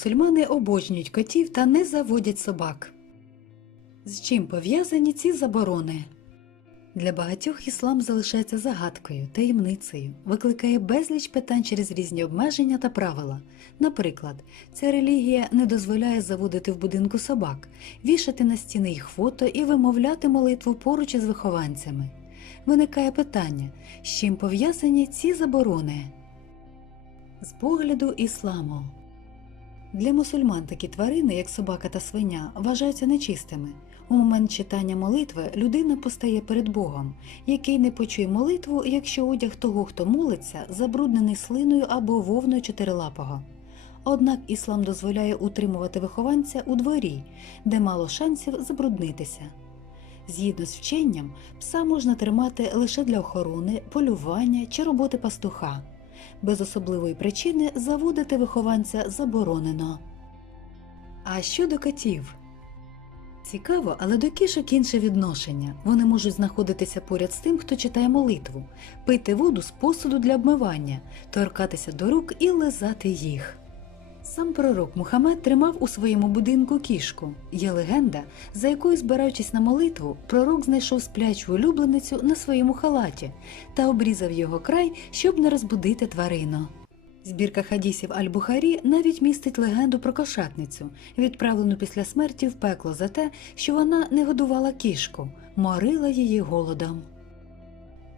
мусульмани обожнюють котів та не заводять собак. З чим пов'язані ці заборони? Для багатьох іслам залишається загадкою, таємницею, викликає безліч питань через різні обмеження та правила. Наприклад, ця релігія не дозволяє заводити в будинку собак, вішати на стіни їх фото і вимовляти молитву поруч із вихованцями. Виникає питання, з чим пов'язані ці заборони? З погляду ісламу. Для мусульман такі тварини, як собака та свиня, вважаються нечистими. У момент читання молитви людина постає перед Богом, який не почує молитву, якщо одяг того, хто молиться, забруднений слиною або вовною чотирилапого. Однак іслам дозволяє утримувати вихованця у дворі, де мало шансів забруднитися. Згідно з вченням, пса можна тримати лише для охорони, полювання чи роботи пастуха. Без особливої причини заводити вихованця заборонено. А щодо котів? Цікаво, але до кішок інше відношення. Вони можуть знаходитися поряд з тим, хто читає молитву, пити воду з посуду для обмивання, торкатися до рук і лизати їх. Сам пророк Мухаммед тримав у своєму будинку кішку. Є легенда, за якою, збираючись на молитву, пророк знайшов сплячу улюбленицю на своєму халаті та обрізав його край, щоб не розбудити тварину. Збірка хадісів Аль-Бухарі навіть містить легенду про кошатницю, відправлену після смерті в пекло за те, що вона не годувала кішку, морила її голодом.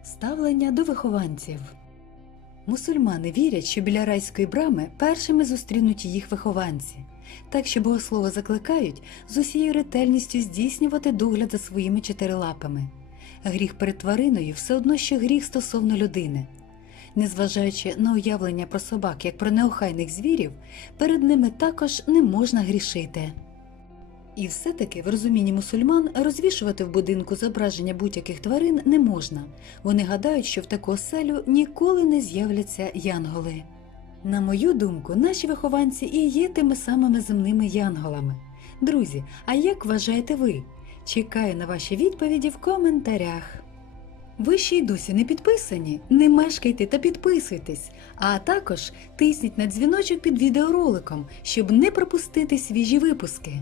Ставлення до вихованців Мусульмани вірять, що біля райської брами першими зустрінуть їх вихованці, так що богослови закликають з усією ретельністю здійснювати догляд за своїми чотирилапами. Гріх перед твариною все одно, що гріх стосовно людини. Незважаючи на уявлення про собак як про неохайних звірів, перед ними також не можна грішити. І все-таки в розумінні мусульман розвішувати в будинку зображення будь-яких тварин не можна. Вони гадають, що в таку оселю ніколи не з'являться янголи. На мою думку, наші вихованці і є тими самими земними янголами. Друзі, а як вважаєте ви? Чекаю на ваші відповіді в коментарях. Ви ще й досі не підписані? Не мешкайте та підписуйтесь, а також тисніть на дзвіночок під відеороликом, щоб не пропустити свіжі випуски.